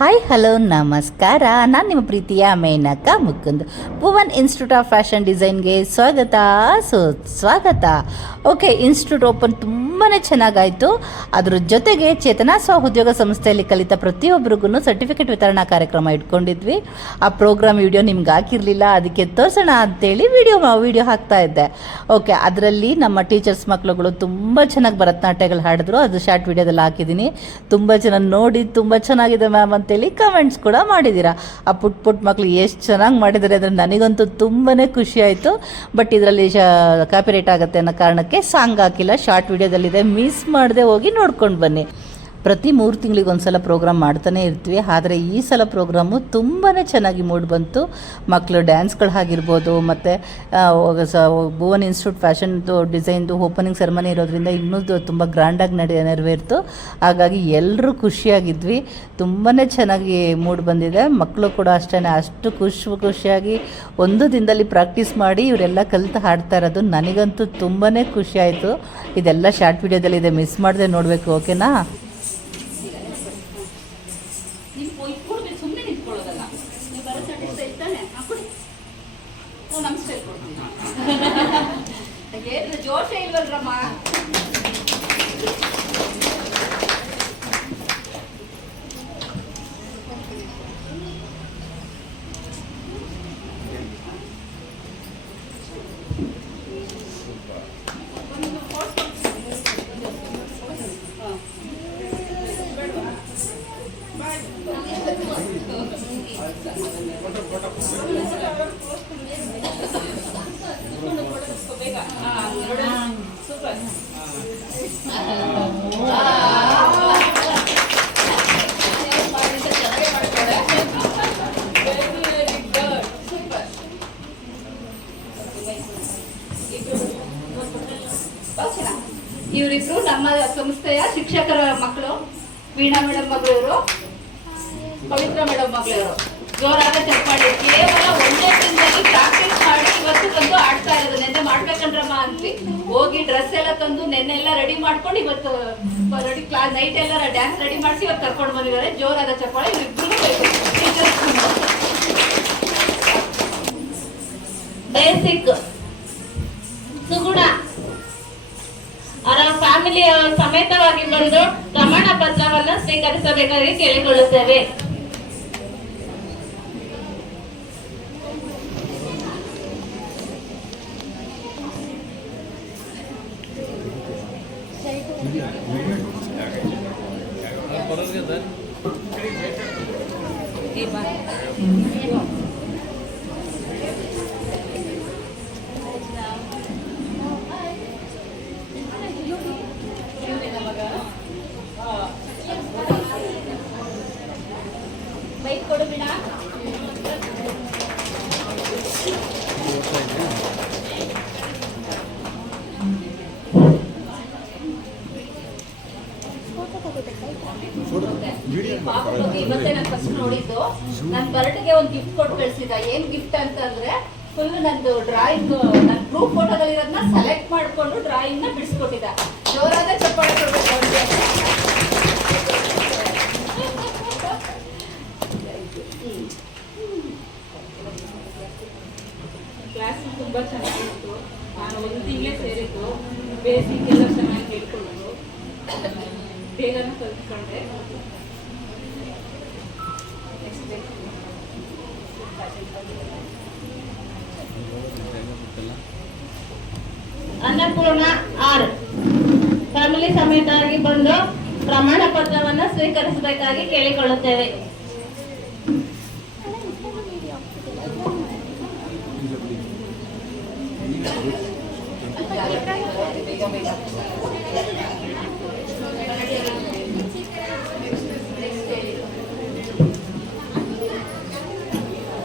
Hi hello ನಮಸ್ಕಾರ. ನಾನು ನಿಮ್ಮ ಪ್ರೀತಿಯ Menaka Mukund. Bhuvan institute of fashion ಡಿಸೈನ್ಗೆ ಸ್ವಾಗತ. ಓಕೆ, ಇನ್ಸ್ಟಿಟ್ಯೂಟ್ ಓಪನ್ ತುಂಬಾ ಚೆನ್ನಾಗಾಯಿತು. ಅದ್ರ ಜೊತೆಗೆ ಚೇತನ ಉದ್ಯೋಗ ಸಂಸ್ಥೆಯಲ್ಲಿ ಕಲಿತ ಪ್ರತಿಯೊಬ್ಬರಿಗೂ ಸರ್ಟಿಫಿಕೇಟ್ ವಿತರಣಾ ಕಾರ್ಯಕ್ರಮ ಇಟ್ಕೊಂಡಿದ್ವಿ. ಆ ಪ್ರೋಗ್ರಾಮ್ ವಿಡಿಯೋ ನಿಮ್ಗೆ ಹಾಕಿರಲಿಲ್ಲ, ಅದಕ್ಕೆ ತೋರಿಸೋಣ ಅಂತೇಳಿ ವಿಡಿಯೋ ಹಾಕ್ತಾ ಇದ್ದೆ. ಓಕೆ, ಅದರಲ್ಲಿ ನಮ್ಮ ಟೀಚರ್ಸ್ ಮಕ್ಕಳುಗಳು ತುಂಬ ಚೆನ್ನಾಗಿ ಭರತನಾಟ್ಯಗಳು ಹಾಡಿದ್ರು. ಅದು ಶಾರ್ಟ್ ವಿಡಿಯೋದಲ್ಲಿ ಹಾಕಿದ್ದೀನಿ. ತುಂಬ ಜನ ನೋಡಿ ತುಂಬ ಚೆನ್ನಾಗಿದೆ ಮ್ಯಾಮ್ ಅಂತೇಳಿ ಕಮೆಂಟ್ಸ್ ಕೂಡ ಮಾಡಿದ್ದೀರಾ. ಆ ಪುಟ್ಟ ಮಕ್ಕಳು ಎಷ್ಟು ಚೆನ್ನಾಗಿ ಮಾಡಿದ್ದಾರೆ ಅಂದರೆ ನನಗಂತೂ ತುಂಬಾ ಖುಷಿ ಆಯಿತು. ಬಟ್ ಇದರಲ್ಲಿ ಕಾಪಿರೈಟ್ ಆಗುತ್ತೆ ಅನ್ನೋ ಕಾರಣಕ್ಕೆ ಸಾಂಗ್ ಹಾಕಿಲ್ಲ, ಶಾರ್ಟ್ ವಿಡಿಯೋದಲ್ಲಿದೆ. ಮಿಸ್ ಮಾಡದೆ ಹೋಗಿ ನೋಡ್ಕೊಂಡು ಬನ್ನಿ. ಪ್ರತಿ 3 ತಿಂಗಳಿಗೆ ಒಂದು ಸಲ ಪ್ರೋಗ್ರಾಮ್ ಮಾಡ್ತಾನೆ ಇರ್ತೀವಿ. ಆದರೆ ಈ ಸಲ ಪ್ರೋಗ್ರಾಮು ತುಂಬಾ ಚೆನ್ನಾಗಿ ಮೂಡಿ ಬಂತು. ಮಕ್ಕಳು ಡ್ಯಾನ್ಸ್ಗಳು ಆಗಿರ್ಬೋದು, ಮತ್ತು ಭುವನ್ ಇನ್ಸ್ಟಿಟ್ಯೂಟ್ ಫ್ಯಾಷನ್ದು ಡಿಸೈನ್ದು ಓಪನಿಂಗ್ ಸೆರೆಮನಿ ಇರೋದ್ರಿಂದ ಇನ್ನೂ ತುಂಬ ಗ್ರ್ಯಾಂಡಾಗಿ ನೆರವೇರ್ತು. ಹಾಗಾಗಿ ಎಲ್ಲರೂ ಖುಷಿಯಾಗಿದ್ವಿ. ತುಂಬಾ ಚೆನ್ನಾಗಿ ಮೂಡಿ ಬಂದಿದೆ. ಮಕ್ಕಳು ಕೂಡ ಅಷ್ಟೇ, ಅಷ್ಟು ಖುಷಿಯಾಗಿ ಒಂದು ದಿನದಲ್ಲಿ ಪ್ರಾಕ್ಟೀಸ್ ಮಾಡಿ ಇವರೆಲ್ಲ ಕಲಿತು ಹಾಡ್ತಾ ಇರೋದು ನನಗಂತೂ ತುಂಬಾ ಖುಷಿ ಆಯಿತು. ಇದೆಲ್ಲ ಶಾರ್ಟ್ ವಿಡಿಯೋದಲ್ಲಿದೆ, ಮಿಸ್ ಮಾಡದೆ ನೋಡಬೇಕು. ಓಕೆನಾ? ಜೋಶೇ ಇಲ್ವಲ್ರಮ್ಮ. ಇವರಿಬ್ರು ನಮ್ಮ ಸಂಸ್ಥೆಯ ಶಿಕ್ಷಕರ ಮಕ್ಕಳು. ವೀಣಾ ಮೇಡಮ್ ಮಗಳವರು, ಪವಿತ್ರ ಮೇಡಮ್ ಮಗಳವರು. ಜೋರಾದ ಚಪ್ಪಾಳಿ. ಕೇವಲ ಒಂದೇ ದಿನದಲ್ಲಿ ಪ್ರಾಕ್ಟೀಸ್ ಮಾಡಿ ಇವತ್ತು ತಂದು ಆಡ್ತಾ ಇರೋದು. ನೆನ್ನೆ ಮಾಡ್ಬೇಕಂದ್ರಮ್ಮ ಅಂದ್ವಿ. ಹೋಗಿ ಡ್ರೆಸ್ ಎಲ್ಲ ತಂದು ನೆನ್ನೆಲ್ಲ ರೆಡಿ ಮಾಡ್ಕೊಂಡು ಇವತ್ತು ನೈಟ್ ಎಲ್ಲ ಡ್ಯಾನ್ಸ್ ರೆಡಿ ಮಾಡಿಸಿ ಇವತ್ತು ಕರ್ಕೊಂಡು ಬಂದಿದ್ದಾರೆ. ಜೋರಾದ ಚಪ್ಪಾಳಿ ಇವರಿಬ್ರು. ಬೇಸಿಕ್ ಸುಗುಣ ಅವರ ಫ್ಯಾಮಿಲಿ ಸಮೇತವಾಗಿ ಬಂದು ಪ್ರಮಾಣ ಪತ್ರವನ್ನು ಸ್ವೀಕರಿಸಬೇಕಾಗಿ ಕೇಳಿಕೊಳ್ಳುತ್ತೇವೆ. ಬೈಕ್ ಕೊಡು ಬಿಡ. ಇವತ್ತೇ ನಾನು ಫಸ್ಟ್ ನೋಡಿದ್ದು. ನನ್ನ ಬರ್ತ್ಡೇಗೆ ಒಂದು ಗಿಫ್ಟ್ ಕೊಟ್ಟು ಕಳಿಸಿದ. ಏನ್ ಗಿಫ್ಟ್ ಅಂತಂದ್ರೆ ಫುಲ್ ನಂದು ಡ್ರಾಯಿಂಗ್, ನನ್ನ ಗ್ರೂಪ್ ಫೋಟೋದಲ್ಲಿ ಇರೋದನ್ನ ಸೆಲೆಕ್ಟ್ ಮಾಡಿಕೊಂಡು ಡ್ರಾಯಿಂಗ್ ನ ಬಿಡಿಸ್ಕೊಟ್ಟಿದ್ದ. ಜೋರಾದ ಚಪ್ಪಾಳೆ ಕೊಡ್ಬೇಕು ಅವ್ರಿಗೆ. ಕ್ಲಾಸ್ ತುಂಬಾ ಚೆನ್ನಾಗಿತ್ತು. ನಾನು ಒಂದು ತಿಂಗಳೇ ಸೇರಿದ್ದು. ಬೇಸಿಕ್ ಎಲ್ಲ ಚೆನ್ನಾಗಿ ಹೇಳ್ಕೊಳ್ಳೋದು, ಬೇಗನೆ ಕಲ್ತ್ಕೊಂಡೆ. ಅನ್ನಪೂರ್ಣ ಆರ್ ಫ್ಯಾಮಿಲಿ ಸಮೇತವಾಗಿ ಬಂದು ಪ್ರಮಾಣ ಪತ್ರವನ್ನು ಸ್ವೀಕರಿಸಬೇಕಾಗಿ ಕೇಳಿಕೊಳ್ಳುತ್ತೇವೆ.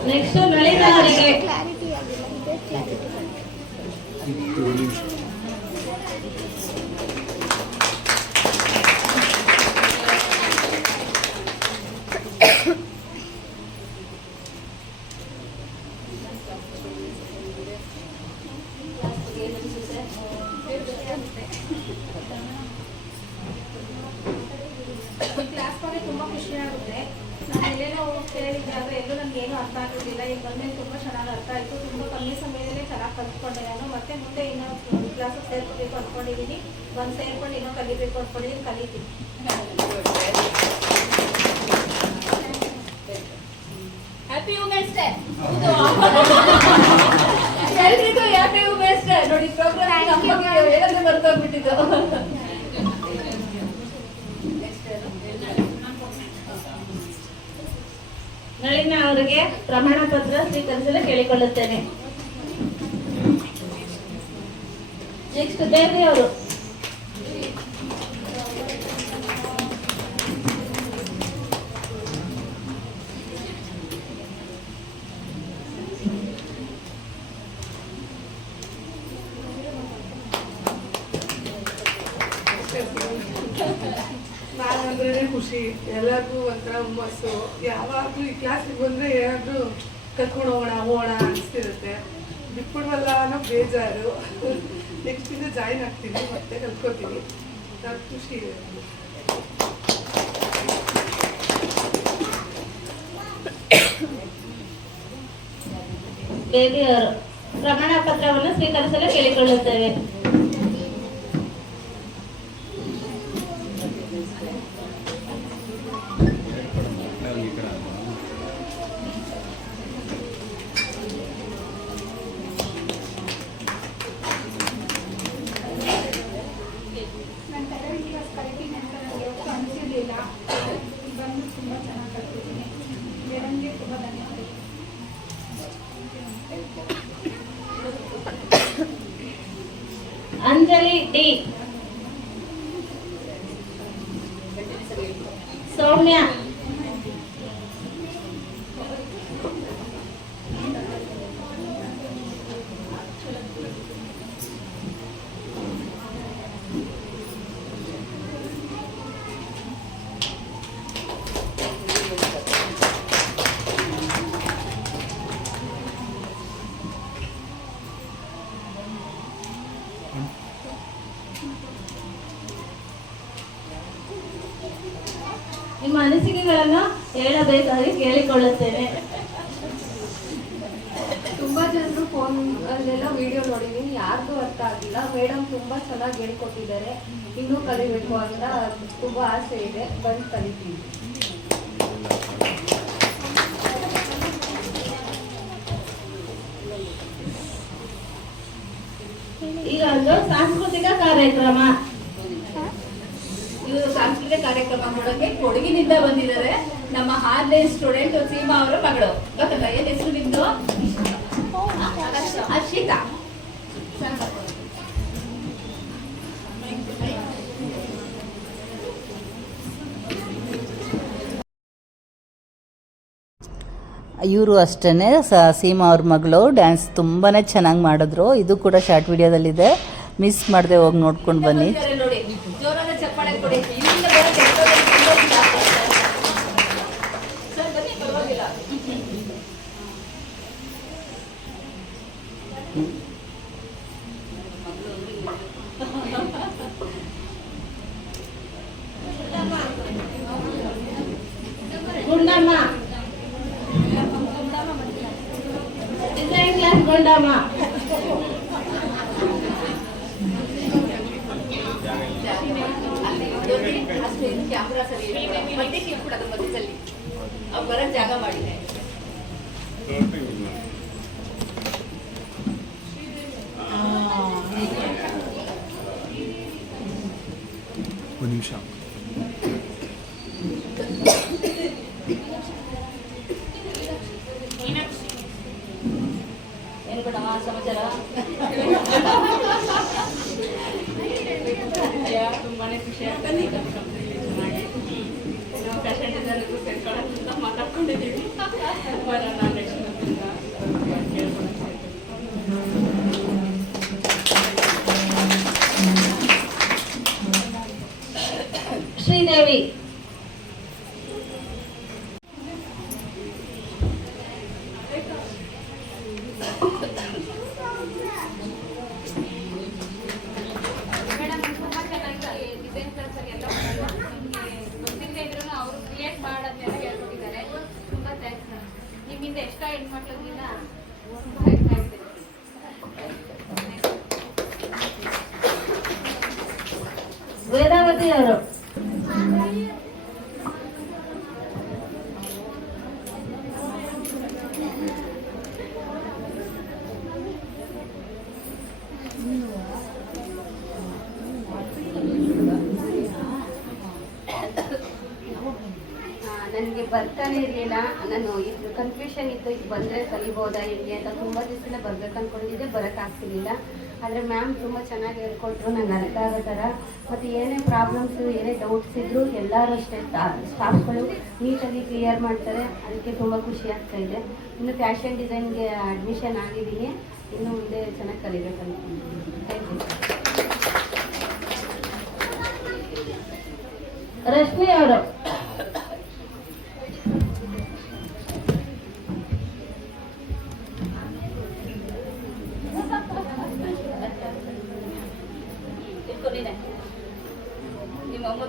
ನೆಕ್ಸ್ಟ್ ಲಲಿತಾ ಅವರಿಗೆ ಕ್ಲಾಸ್ ಬಗ್ಗೆ ತುಂಬಾ ಖುಷಿ ಆಗುತ್ತೆ. ಏನು ಅರ್ಥ ಆಗಿರಲಿಲ್ಲ. ಈಗ ಬಂದ್ಮೇಲೆ ತುಂಬ ಚೆನ್ನಾಗಿ ಅರ್ಥ ಆಯಿತು. ತುಂಬ ಕಮ್ಮಿ ಸಮಯದಲ್ಲೇ ಚೆನ್ನಾಗಿ ಕಲ್ತ್ಕೊಂಡೆ ನಾನು. ಮತ್ತೆ ಮುಂದೆ ಇನ್ನೂ ಕ್ಲಾಸಿಗೆ ಸೇರ್ಕೋಬೇಕು ಅಂದ್ಕೊಂಡಿದ್ದೀನಿ. ಬಂದು ಸೇರ್ಕೊಂಡು ಇನ್ನೂ ಕಲಿಬೇಕು ಅಂದ್ಕೊಂಡಿದ್ದೀನಿ, ಕಲಿತೀನಿ. Happy women's day. ಎಲ್ರಿಗೂ ಹ್ಯಾಪಿ ವುಮೆನ್ಸ್ ಡೇ. ನೋಡಿ ಪ್ರೋಗ್ರಾಮ್ ಹೇಳೋದೇ ಬರ್ತೋಗ್ಬಿಟ್ಟಿದ್ದು. ನಳಿನ ಅವರಿಗೆ ಪ್ರಮಾಣ ಪತ್ರ ಸ್ವೀಕರಿಸಲು ಕೇಳಿಕೊಳ್ಳುತ್ತೇನೆ. ನೆಕ್ಸ್ಟ್ ದೇವಿ ಅವರು. ನಾನಂದ್ರೇ ಖುಷಿ, ಎಲ್ಲರಿಗೂ ಒಂಥರ ಹುಮ್ಮಸ್ಸು. ಯಾವಾಗಲೂ ಈ ಕ್ಲಾಸಿಗೆ ಬಂದರೆ ಏನಾದರೂ ಕರ್ಕೊಂಡು ಹೋಗೋಣ ಅನಿಸ್ತಿರುತ್ತೆ. ಬಿಟ್ಬಿಡ್ವಲ್ಲ ಅನ್ನೋ ಬೇಜಾರು. ನೆಕ್ಸ್ಟಿಂದ ಜಾಯಿನ್ ಆಗ್ತೀನಿ, ಮತ್ತೆ ಕಲ್ತ್ಕೋತೀನಿ. ನಾನು ಖುಷಿ ಇದೆ. ದೇವಿ ಅವರು ಪ್ರಮಾಣ ಪತ್ರವನ್ನು ಸ್ವೀಕರಿಸಲು ಕೇಳಿಕೊಳ್ಳುತ್ತೇವೆ. ಅಂಜಲಿ ಡಿ. ಸೌಮ್ಯ. ನಿಮ್ಮ ಅನಿಸಿಕೆಗಳನ್ನು ಹೇಳಬೇಕಾಗಿ ಕೇಳಿಕೊಳ್ಳುತ್ತೇನೆ. ತುಂಬ ಜನರು ಫೋನ್ ಅಲ್ಲೆಲ್ಲ ವಿಡಿಯೋ ನೋಡಿದ್ದೀನಿ, ಯಾರಿಗೂ ಅರ್ಥ ಆಗಿಲ್ಲ. ಮೇಡಮ್ ತುಂಬ ಚೆನ್ನಾಗಿ ಹೇಳ್ಕೊಟ್ಟಿದ್ದಾರೆ. ಇನ್ನೂ ಕಲಿಬೇಕು ಅಂತ ತುಂಬ ಆಸೆ ಇದೆ. ಬಂದು ಕಲಿತೀವಿ. ಈಗ ಒಂದು ಸಾಂಸ್ಕೃತಿಕ ಕಾರ್ಯಕ್ರಮ. ಇವರು ಸಾಂಸ್ಕೃತಿಕ ಕಾರ್ಯಕ್ರಮ ಮಾಡೋಕೆ ಕೊಡಗಿನಿಂದ ಬಂದಿದ್ದಾರೆ. ನಮ್ಮ 6ನೇ ಸ್ಟೂಡೆಂಟ್ ಸೀಮಾ ಅವರ ಮಗಳು. ಗೊತ್ತಲ್ಲ, ಏನ್ ಹೆಸರು ನಿಮ್ದು? ಹರ್ಷಿತಾ. ಇವರು ಅಷ್ಟೇ ಸೀಮಾ ಅವ್ರ ಮಗಳು ಡ್ಯಾನ್ಸ್ ತುಂಬಾ ಚೆನ್ನಾಗಿ ಮಾಡಿದ್ರು. ಇದು ಕೂಡ ಶಾರ್ಟ್ ವಿಡಿಯೋದಲ್ಲಿದೆ, ಮಿಸ್ ಮಾಡದೆ ಹೋಗಿ ನೋಡ್ಕೊಂಡು ಬನ್ನಿ. ನೋಡಿ, ಜೋರಾದ ಚಪ್ಪಾಳೆ ಕೊಡಿ. ಸರ್ ಬನ್ನಿ, ಪರವಾಗಿಲ್ಲ. Gundamma. Design class Gundamma. Camera ಸರಿ ಮತ್ತೆ ಕೇಳ್ಬಿಡೋದು ಮಧ್ಯದಲ್ಲಿ ಅವ್ರು ಬರೋಕ್ಕೆ ಜಾಗ ಮಾಡಿದೆ. ಒಂದು ನಿಮಿಷ. ಏನು ಬೇಡಮ್ಮ ಸಮಾಚಾರ? ತುಂಬಾನೇ ಖುಷಿ ಆಗ್ತದೆ. ನಾವು ಫ್ಯಾಷನ್ ಡಿಸೈನರ್ಗೂ ಸೇರ್ಕೊಳ್ಳೋದ್ರಿಂದ ಮಾತಾಡ್ಕೊಂಡಿದ್ದೀವಿ. ಬರೋಣ ನೆಕ್ಸ್ಟ್ ಶ್ರೀದೇವಿ. ನಿಮ್ಮಿಂದ ಹೆಣ್ಮಕ್ಳಿಗಿಂತ ಹೆಣ್ಮಕ್ಳಿಗೆ ವೇದಾವತಿ ಅವರು ನನಗೆ ಬರ್ತಾನೆ ಇರಲಿಲ್ಲ. ನಾನು ಇದು ಕನ್ಫ್ಯೂಷನ್ ಇತ್ತು, ಇದು ಬಂದರೆ ಕಲಿಬೋದಾ ಹೆಂಗೆ ಅಂತ ತುಂಬ ದಿವಸ ಬರ್ಬೇಕು ಅಂದ್ಕೊಂಡಿದ್ದೆ, ಬರೋಕ್ಕಾಗ್ತಿರ್ಲಿಲ್ಲ. ಆದರೆ ಮ್ಯಾಮ್ ತುಂಬ ಚೆನ್ನಾಗಿ ಹೇಳ್ಕೊಟ್ರು, ನಂಗೆ ಅರ್ಥ ಆಗೋ ಥರ. ಮತ್ತು ಏನೇ ಪ್ರಾಬ್ಲಮ್ಸು ಏನೇ ಡೌಟ್ಸ್ ಇದ್ದರೂ ಎಲ್ಲರೂ ಅಷ್ಟೇ ಸ್ಟಾಫ್ಗಳು ನೀಟಾಗಿ ಕ್ಲಿಯರ್ ಮಾಡ್ತಾರೆ. ಅದಕ್ಕೆ ತುಂಬ ಖುಷಿ ಆಗ್ತಾ ಇದೆ. ಇನ್ನು ಫ್ಯಾಷನ್ ಡಿಸೈನ್ಗೆ ಅಡ್ಮಿಷನ್ ಆಗಿದ್ದೀನಿ, ಇನ್ನು ಮುಂದೆ ಚೆನ್ನಾಗಿ ಕಲಿಬೇಕು ಅಂದ್ಕೊಂಡಿದ್ದೀನಿ. Thank you. ರಶ್ಮಿ ಅವರು ನಿಮ್ಮ ಅಮ್ಮ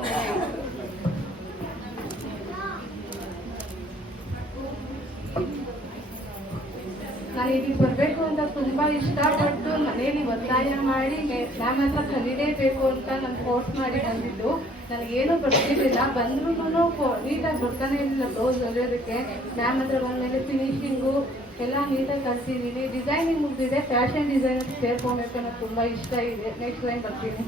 ನಾನು ಇದಕ್ಕೆ ಬರಬೇಕು ಅಂತ ತುಂಬ ಇಷ್ಟಪಟ್ಟು ಮನೇಲಿ ಒತ್ತಾಯ ಮಾಡಿ ಮ್ಯಾಮ್ ಹತ್ರ ಕಲಿಲೇಬೇಕು ಅಂತ ನಾನು ಫೋರ್ಸ್ ಮಾಡಿ ಬಂದಿದ್ದು. ನನಗೇನು ಬರ್ತಿರ್ಲಿಲ್ಲ, ಬಂದ್ರೂ ನೀಟಾಗಿ ಬರ್ತಾನೆ ಇರಲಿಲ್ಲ ಬ್ಲೌಸ್ ಹೊಲಿಯೋದಕ್ಕೆ. ಮ್ಯಾಮ್ ಹತ್ರ ಬಂದಮೇಲೆ ಫಿನಿಶಿಂಗು ಎಲ್ಲ ನೀಟಾಗಿ ಕಲ್ತಿದ್ದೀನಿ. ಡಿಸೈನಿಂಗ್ ಮುಗಿದಿದೆ, ಫ್ಯಾಷನ್ ಡಿಸೈನರ್ ಸೇರ್ಕೊಬೇಕು ಅನ್ನೋದು ತುಂಬ ಇಷ್ಟ ಇದೆ. ನೆಕ್ಸ್ಟ್ ಟೈಮ್ ಬರ್ತೀನಿ.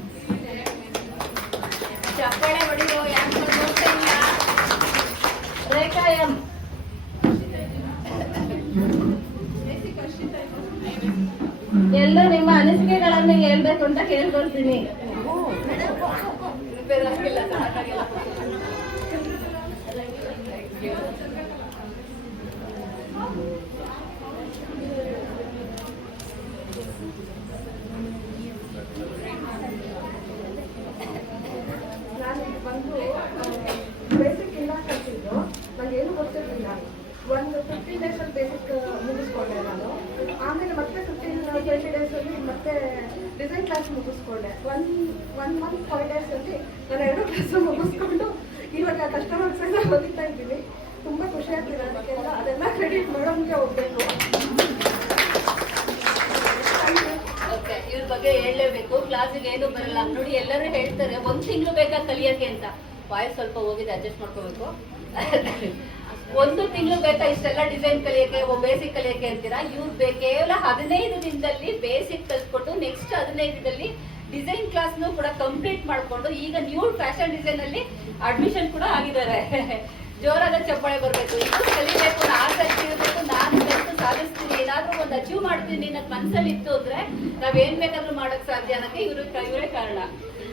ಚಪ್ಪಾಳೆ ಹೊಡಿರೋ, ಯಾಕೆ ನೋಡ್ತಾ ಇಲ್ಲ? ರೇಖಾ ಎಂ ಎಲ್ಲ ನಿಮ್ಮ ಅನಿಸಿಕೆಗಳನ್ನು ಹೇಳ್ಬೇಕು ಅಂತ ಕೇಳ್ಕೊಳ್ತೀನಿ. ನಾನು ಬಂದು ಬೇಸಿಕ್ ಇಲ್ಲ ಕಲ್ತಿದ್ದು, ನನಗೇನು ಗೊತ್ತಿರಲಿಲ್ಲ. ಒಂದು 15 ಡೇಸಲ್ಲಿ ಬೇಸಿಕ್ ಮುಗಿಸ್ಕೊಂಡೆ ನಾನು. ಆಮೇಲೆ ಮತ್ತೆ 15-20 ಡೇಸಲ್ಲಿ ಮತ್ತೆ ಡಿಸೈನ್ ಕ್ಲಾಸ್ ಮುಗಿಸ್ಕೊಂಡೆ. ಒನ್ ಮಂತ್ 5 ಡೇಸಲ್ಲಿ ನಾನು 2 ಕ್ಲಾಸು ಮುಗಿಸ್ಕೊಂಡು ಇವಾಗ ಕಸ್ಟಮರ್ಸ್ ಎಲ್ಲ ಹೊಲಿತಾ ಇದ್ದೀನಿ. ತುಂಬ ಖುಷಿ ಆಗ್ತಿದೆ ಅದಕ್ಕೆಲ್ಲ. ಅದೆಲ್ಲ ಕ್ರೆಡಿಟ್ ಮಾಡೋಂಗೆ ಹೋಗ್ಬೇಕು. ಓಕೆ, ಇವ್ರ ಬಗ್ಗೆ ಹೇಳಲೇಬೇಕು. ಕ್ಲಾಸಿಗೆ ಏನು ಬರಲ್ಲ ನೋಡಿ, ಎಲ್ಲರೂ ಹೇಳ್ತಾರೆ 1 ತಿಂಗಳು ಬೇಕಾ ಕಲಿಯೋಕೆ ಅಂತ. ವಾಯ್ಸ್ ಸ್ವಲ್ಪ ಹೋಗಿದೆ, ಅಡ್ಜಸ್ಟ್ ಮಾಡ್ಕೋಬೇಕು. 1 ತಿಂಗಳು ಬೇಕಾ ಇಷ್ಟೆಲ್ಲ ಡಿಸೈನ್ ಕಲಿಯೋಕೆ, ಬೇಸಿಕ್ ಕಲಿಯೋಕೆ ಅಂತೀರಾ? ಇವ್ರು ಕೇವಲ 15 ದಿನದಲ್ಲಿ ಬೇಸಿಕ್ ಕಲ್ತ್ಕೊಟ್ಟು ನೆಕ್ಸ್ಟ್ 15 ದಿನದಲ್ಲಿ ಡಿಸೈನ್ ಕ್ಲಾಸ್ನು ಕೂಡ ಕಂಪ್ಲೀಟ್ ಮಾಡ್ಕೊಂಡು ಈಗ ನ್ಯೂ ಫ್ಯಾಷನ್ ಡಿಸೈನ್ ಅಲ್ಲಿ ಅಡ್ಮಿಷನ್ ಕೂಡ ಆಗಿದ್ದಾರೆ. ಜೋರಾದ ಚಪ್ಪಾಳೆ ಬರಬೇಕು. ಇದು ಕಲಿಬೇಕು, ಆಸಕ್ತಿ ಇರಬೇಕು. ನಾನು ಕಲಿತು ಸಾಧಿಸ್ತೀನಿ, ಏನಾದ್ರೂ ಒಂದು ಅಚೀವ್ ಮಾಡ್ತೀನಿ ಅನ್ನೋದು ಮನಸ್ಸಲ್ಲಿ ಇತ್ತು ಅಂದ್ರೆ ನಾವೇನ್ ಬೇಕಾದ್ರೂ ಮಾಡಕ್ ಸಾಧ್ಯ ಅನ್ನೋಕ್ಕೆ ಇವರೇ ಕಾರಣ.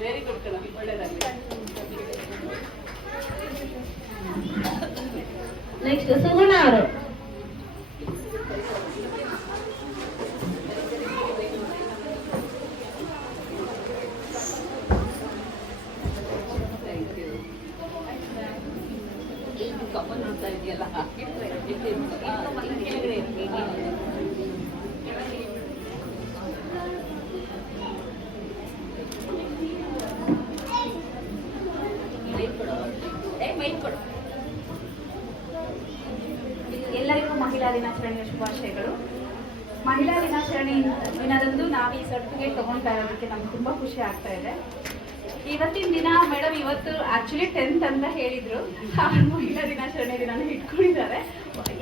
ವೆರಿ ಗುಡ್ ಕಣ, ಒಳ್ಳೇದಾಗಲಿ. ನೆಕ್ಸ್ಟ್ ಸುಗುಣ ಅವರು. ಕಮ್ಮನ್ ನೋಡ್ತಾ ಇದೆಯಲ್ಲ, ಎಲ್ಲರಿಗೂ ಮಹಿಳಾ ದಿನಾಚರಣೆಯ ಶುಭಾಶಯಗಳು. ಮಹಿಳಾ ದಿನದಂದು ನಾವು ಈ ಸರ್ಟಿಫಿಕೇಟ್ ತಗೊಳ್ತಾ ಇರೋದಕ್ಕೆ ನಮ್ಗೆ ತುಂಬ ಖುಷಿ ಆಗ್ತಾ ಇದೆ. ಇವತ್ತಿನ ದಿನ ಮೇಡಮ್ ಇವತ್ತು ಆಕ್ಚುಲಿ 10th ಅಂತ ಹೇಳಿದ್ರು, ಮಹಿಳಾ ದಿನಾಚರಣೆ ದಿನಾನು ಇಟ್ಕೊಂಡಿದ್ದಾರೆ.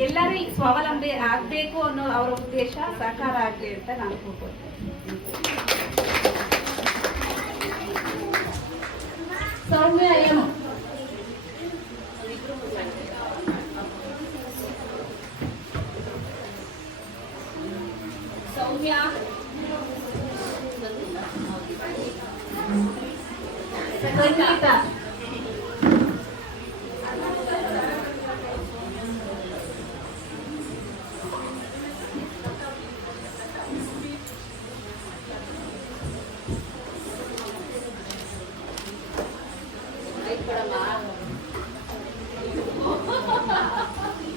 ಎಲ್ಲರೂ ಸ್ವಾವಲಂಬಿ ಆಗಬೇಕು ಅನ್ನೋ ಅವರ ಉದ್ದೇಶ ಸಾಕಾರ ಆಗಲಿ ಅಂತ ನಾನು ಕೂತ್ಕೊಳ್ತೇನೆ. ಸೌಮ್ಯ ಎಂ. ಸೌಮ್ಯ ಸಂಗೀತಾ.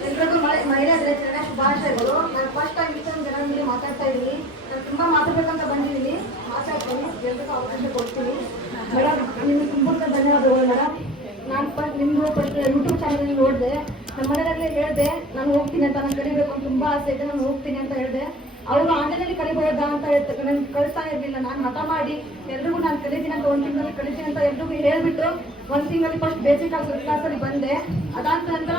ಎಲ್ರಿಗೂ ಮಹಿಳಾ ದಿನಾಚರಣೆ ಶುಭಾಶಯಗಳು. ನಾನು ಫಸ್ಟ್ ಟೈಮ್ ಇಷ್ಟೊಂದು ಜನ ಮೇಲೆ ಮಾತಾಡ್ತಾ ಇದ್ದೀನಿ. ನಾನು ತುಂಬ ಮಾತಾಡ್ಬೇಕಂತ ಬಂದಿದ್ದೀನಿ, ಮಾತಾಡ್ತೀನಿ, ಎಲ್ರಿಗೂ ಅವಕಾಶ ಕೊಡ್ತೀನಿ. ಮೇಡಮ್ ನಿಮಗೆ ತುಂಬ ಧನ್ಯವಾದಗಳು ಮೇಡಮ್. ನಾನು ನಿಮ್ಮದು ಫಸ್ಟ್ ಯೂಟ್ಯೂಬ್ ಚಾನಲ್ ನೋಡಿದೆ, ನಮ್ಮ ಮನೆಯಲ್ಲೇ ಹೇಳಿದೆ ನಾನು ಹೋಗ್ತೀನಿ ಅಂತ, ನಾನು ಕಲಿಬೇಕು ಅಂತ ತುಂಬಾ ಆಸೆ ಇದೆ, ನಾನು ಹೋಗ್ತೀನಿ ಅಂತ ಹೇಳಿದೆ. ಅವರು ಆನ್ಲೈನಲ್ಲಿ ಕಲಿಬಹುದಾ ಅಂತ ಹೇಳ್ತಾರೆ, ನನ್ಗೆ ಕಳಿಸ್ತಾ ಇರಲಿಲ್ಲ. ನಾನು ಹಠ ಮಾಡಿ ಎಲ್ರಿಗೂ ನಾನು ಕಲಿತೀನಿ ಅಂತ 1 ತಿಂಗಳಲ್ಲಿ ಕಲಿತೀನಿ ಅಂತ ಎಲ್ರಿಗೂ ಹೇಳ್ಬಿಟ್ಟು 1 ತಿಂಗಳಲ್ಲಿ ಫಸ್ಟ್ ಬೇಸಿಕ್ ಕ್ಲಾಸಲ್ಲಿ ಬಂದೆ. ಅದಾದ ನಂತರ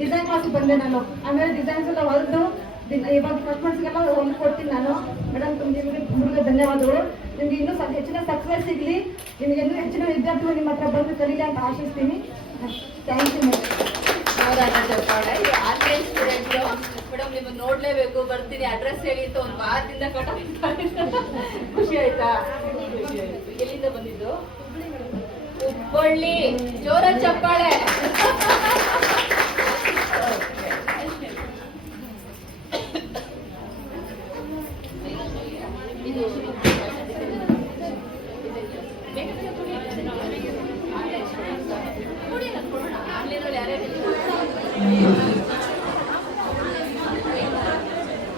ಡಿಸೈನ್ ಕ್ಲಾಸಿಗೆ ಬಂದೆ ನಾನು. ಆಮೇಲೆ ಡಿಸೈನ್ಸ್ ಎಲ್ಲ ಹೊರದು ಇವಾಗ ಕಸ್ಟಮರ್ಸ್ಗೆಲ್ಲ ಹೊಂದ್ಕೊಡ್ತೀನಿ ನಾನು. ಮೇಡಮ್ ನಿಮಗೆ ಧನ್ಯವಾದಗಳು. ನಿಮ್ಗೆ ಇನ್ನೂ ಹೆಚ್ಚಿನ ಸಕ್ಸಸ್ ಸಿಗಲಿ, ನಿಮಗೆ ಇನ್ನೂ ಹೆಚ್ಚಿನ ವಿದ್ಯಾರ್ಥಿಗಳು ನಿಮ್ಮ ಹತ್ರ ಬಂದು ಕಲೀಲಿ ಅಂತ ಆಶಿಸ್ತೀನಿ. Thank you madam. Online student madam ನಿಮ್ಮನ್ನು ನೋಡ್ಲೇಬೇಕು, ಬರ್ತೀನಿ, ಅಡ್ರೆಸ್ ಹೇಳಿ ಅಂತ ಒಂದು ವಾರದಿಂದ ಖುಷಿ ಆಯ್ತಾ? ಎಲ್ಲಿಂದ ಬಂದಿದ್ದು? ಹುಬ್ಬಳ್ಳಿ. ಜೋರ ಚಪ್ಪಾಳೆ.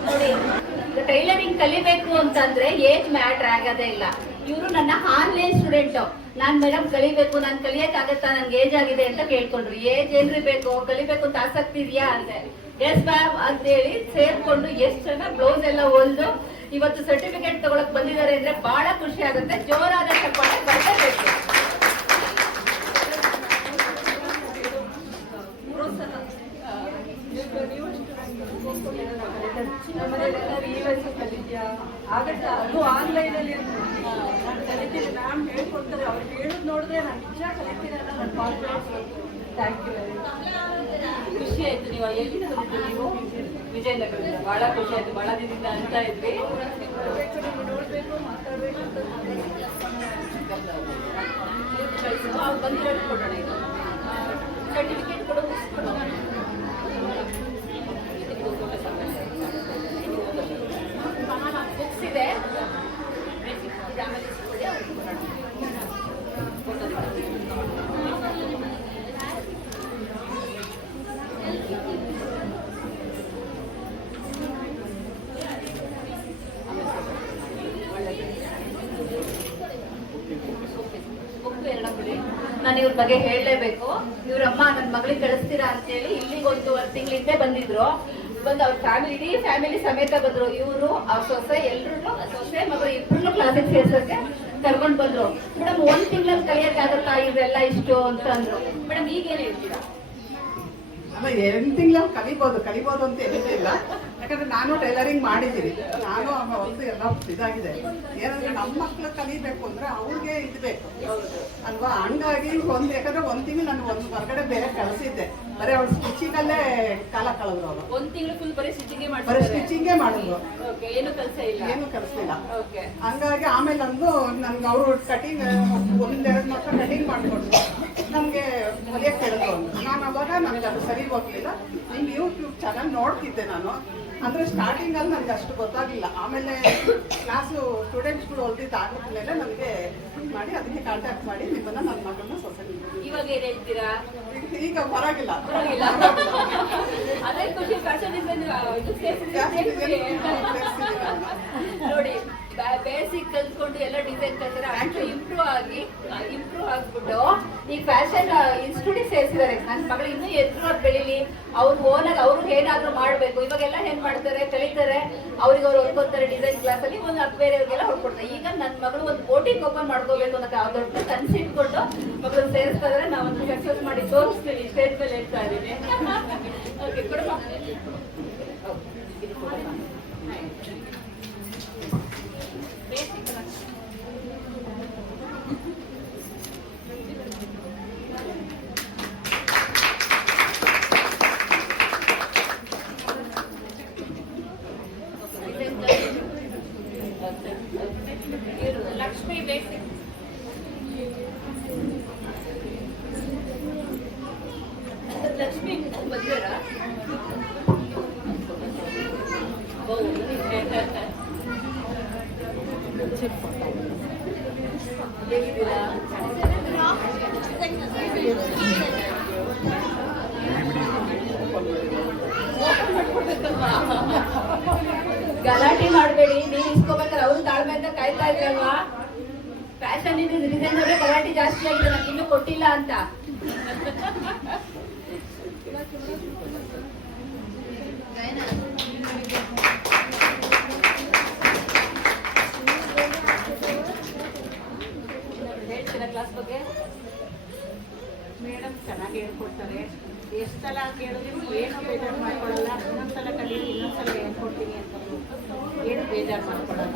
ನೋಡಿ, ಟೈಲರಿಂಗ್ ಕಲಿಬೇಕು ಅಂತಂದ್ರೆ ಏಜ್ ಮ್ಯಾಟ್ರ್ ಆಗೋದೇ ಇಲ್ಲ. ಇವರು ನನ್ನ ಆನ್ಲೈನ್ ಸ್ಟೂಡೆಂಟ್. ನಾನ್ ಮೇಡಮ್ ಕಲಿಬೇಕು, ನಾನು ಕಲಿಯಕ್ಕಾಗತ್ತಾ, ನನ್ಗೆ ಏಜ್ ಆಗಿದೆ ಅಂತ ಕೇಳ್ಕೊಂಡ್ರು. ಏಜ್ ಏನ್ರಿ ಬೇಕು, ಕಲಿಬೇಕು ಅಂತ ಆಸಕ್ತಿ ಇದೆಯಾ ಅಂದೆ. ಎಸ್ ಮ್ಯಾಮ್ ಅಂತ ಹೇಳಿ ಸೇರ್ಕೊಂಡು ಎಷ್ಟು ಜನ ಬ್ಲೌಸ್ ಎಲ್ಲ ಹೊಲ್ದು ಇವತ್ತು ಸರ್ಟಿಫಿಕೇಟ್ ತಗೊಳಕ್ ಬಂದಿದ್ದಾರೆ ಅಂದ್ರೆ ಬಹಳ ಖುಷಿ ಆಗುತ್ತೆ. ಜೋರಾದ ಚಪ್ಪಾಳೆ ಬರಬೇಕು. ಆಗತ್ತೆ, ಅದು ಆನ್ಲೈನ್ ಅಲ್ಲಿ ನಾನು ಕಲಿತೀನಿ, ಮ್ಯಾಮ್ ಹೇಳ್ಕೊಡ್ತಾರೆ, ಅವ್ರು ಹೇಳೋದು ನೋಡಿದ್ರೆ ನಾನು ನಿಜ ಕಲಿತೀನಿ ಅನ್ನೋ ನನ್ನ ಕಾನ್ಫಿಡೆನ್ಸ್. Thank you. ಖುಷಿ ಆಯ್ತು. ನೀವು ಎಲ್ಲಿಂದ ಬಂದಿದ್ದು? ನೀವು ವಿಜಯನಗರದಿಂದ. ಬಹಳ ಖುಷಿ ಆಯ್ತು, ಬಹಳ ದಿನದಿಂದ ಅಂತ ಇದ್ವಿ. ನೋಡ್ಬೇಕು, ಮಾತಾಡ್ಬೇಕು ಅಂತ ಅವ್ರು ಬಂದಿರೋದು ಕೊಡೋಣ. ಈಗ ಸರ್ಟಿಫಿಕೇಟ್ ಕೊಡೋ ಬುಕ್ಸ್ ಇದೆ. ನಾನು ಇವ್ರ ಬಗ್ಗೆ ಹೇಳಲೇಬೇಕು. ಇವ್ರಮ್ಮ ನನ್ನ ಮಗಳಿಗೆ ಕಳಿಸ್ತೀರಾ ಅಂತೇಳಿ ಇಲ್ಲಿಗೆ 1 ತಿಂಗಳಿಂದ ಬಂದಿದ್ರು. ಬಂದು ಅವ್ರ ಇಡೀ ಫ್ಯಾಮಿಲಿ ಸಮೇತ ಬಂದ್ರು. ಇವರು ಅವ್ರ ಸೊಸೆ ಎಲ್ರು, ಸೊಸೆ ಮಗಳು ಇಬ್ರು ಕ್ಲಾಸಿಗೆ ಸೇರ್ಸಕ್ಕೆ ಕರ್ಕೊಂಡ್ ಬಂದ್ರು. ಮೇಡಮ್ 1 ತಿಂಗಳಲ್ಲಿ ಕಲಿಯಕ್ಕಾಗತ್ತಾ ಇವ್ರೆಲ್ಲ ಇಷ್ಟು ಅಂತ ಅಂದ್ರು. ಮೇಡಮ್ ಈಗೇನು ಹೇಳ್ತೀರಾ? 2 ತಿಂಗಳಲ್ಲಿ ಕಲಿಬೋದು ಅಂತ ಏನಿಲ್ಲ. ಯಾಕಂದ್ರೆ ನಾನು ಟೈಲರಿಂಗ್ ಮಾಡಿದ್ದೀನಿ, ನಾನು ಒಂದು ಎಲ್ಲ ಇದಾಗಿದೆ. ಏನಂದ್ರೆ ನಮ್ಮ ಮಕ್ಳು ಕಲಿಬೇಕು ಅಂದ್ರೆ ಅವ್ರಿಗೆ ಇದ್ಬೇಕು ಅಲ್ವಾ. ಹಂಗಾಗಿ ಯಾಕಂದ್ರೆ 1 ತಿಂಗಳು ನಾನು ಒಂದು ಹೊರಗಡೆ ಬೇರೆ ಕಳಿಸಿದ್ದೆ, ಬರೀ ಅವ್ಳು ಸ್ಟಿಚಿಂಗಲ್ಲೇ ಕಾಲ ಕಳೆದ್ರು. ಅವರು 1 ತಿಂಗಳು ಫುಲ್ ಬರೀ ಸ್ಟಿಚಿಂಗೇ ಮಾಡಿದ್ರು, ಏನು ಕಲಿಸಿಲ್ಲ. ಹಂಗಾಗಿ ಆಮೇಲೆ ನನ್ಗೆ ಅವರು ಕಟಿಂಗ್ 1-2 ಮಾತ್ರ ಕಟಿಂಗ್ ಮಾಡಿಕೊಡ್ರು. ನಮ್ಗೆ ಹೊಲಿಯಕ್ಕೆ ಹೇಳಿದ್ರು. ನಾನು ಅವಾಗ ನನಗೆ ಅದು ಸರಿ ಹೋಗ್ಲಿಲ್ಲ. ನಿಮ್ ಯೂಟ್ಯೂಬ್ ಚಾನಲ್ ನೋಡ್ತಿದ್ದೆ ನಾನು. ಅಂದ್ರೆ ಸ್ಟಾರ್ಟಿಂಗ್ ಅಲ್ಲಿ ನನಗೆ ಅಷ್ಟು ಗೊತ್ತಾಗಿಲ್ಲ. ಆಮೇಲೆ ಕ್ಲಾಸು ಸ್ಟೂಡೆಂಟ್ಸ್ಗಳು ಹೊಲ್ದಿದ್ದು ಆಗಿದ್ಮೇಲೆ ನನಗೆ ಮಾಡಿ ಅದಕ್ಕೆ ಕಾಂಟ್ಯಾಕ್ಟ್ ಮಾಡಿ ನಿಮ್ಮನ್ನ ನನ್ನ ಮಗಳನ್ನ ಸೊಸೈಟಿ. ಇವಾಗ ಏನ್ ಹೇಳ್ತೀರಾ? ಈಗ ಪರವಾಗಿಲ್ಲ. ಅದೇ ಖುಷಿ. ಫ್ಯಾಷನ್ ನೋಡಿ, ಬೇಸಿಕ್ ಕಲ್ತ್ಕೊಂಡು ಎಲ್ಲ ಡಿಸೈನ್ ಕಲ್ತಿರ ಇಂಪ್ರೂವ್ ಆಗ್ಬಿಟ್ಟು ಈ ಫ್ಯಾಷನ್ ಇನ್ಸ್ಟಿಟ್ಯೂಟ್ ಸೇರಿಸಿದ್ದಾರೆ. ನನ್ನ ಮಗಳು ಇನ್ನೂ ಎದುರು ಬೆಳೀಲಿ, ಅವ್ರು ಓನಾಗ ಅವ್ರು ಏನಾದ್ರು ಮಾಡ್ಬೇಕು. ಇವಾಗೆಲ್ಲ ಏನ್ ಮಾಡ್ತಾರೆ, ಕಲಿತಾರೆ, ಅವ್ರಿಗೆ ಅವ್ರು ಹೊಡ್ಕೊತಾರೆ ಡಿಸೈನ್ ಕ್ಲಾಸ್ ಅಲ್ಲಿ. ಒಂದು ಬೇರೆಯವ್ರಿಗೆಲ್ಲ ಹೊಡ್ಕೊಡ್ತಾರೆ. ಈಗ ನನ್ನ ಮಗಳು ಒಂದು ಬೋಟಿಂಗ್ ಓಪನ್ ಮಾಡ್ಕೋಬೇಕು ಅನ್ನೋ ದೊಡ್ಡ ಕನ್ಸಿಟ್ಕೊಂಡು ಮಗಳು ಸೇರಿಸ್ತಾ ಇದ್ರೆ ನಾವೊಂದು ಸಕ್ಸಸ್ ಮಾಡಿ ತೋರಿಸ್ತೀವಿ. ಸ್ಟೇಜ್ ಮೇಲೆ ಹೇಳ್ತಾ ಇದ್ದೀನಿ. ಓಕೆ, ಕೊಡಮ್ಮ. ಲಕ್ಷ್ಮಿ ಬೇಸಿಕ್. ಲಕ್ಷ್ಮಿ ಬಂದಿರ ಗಲಾಟೆ ಮಾಡಬೇಡಿ. ನೀವು ಇಸ್ಕೋಬೇಕಾದ್ರೆ ಅವ್ರು ತಾಳ್ಮೆ ಅಂತ ಕಾಯ್ತಾ ಇದ್ರಲ್ವಾ. ಫ್ಯಾಷನ್ ಡಿಸೈನ್ ಗಲಾಟೆ ಜಾಸ್ತಿ ಆಗಿದೆ, ನನಗೆ ಇನ್ನೂ ಕೊಟ್ಟಿಲ್ಲ ಅಂತ. ಹೇಳ್ತೀರಾ ಕ್ಲಾಸ್ ಬಗ್ಗೆ? ಮೇಡಮ್ ಚೆನ್ನಾಗಿ ಹೇಳ್ಕೊಡ್ತಾರೆ. ಎಷ್ಟು ಸಲ ಕೇಳಿದ್ರು ಏನು ಬೇಜಾರು ಮಾಡ್ಕೊಳ್ಳಲ್ಲ. ಇನ್ನೊಂದ್ಸಲ ಕಲೀರಿ, ಇನ್ನೊಂದ್ಸಲ ಹೇಳ್ಕೊಡ್ತೀನಿ ಅಂತ ಏನು ಬೇಜಾರು ಮಾಡ್ಕೊಳ್ಳಲ್ಲ.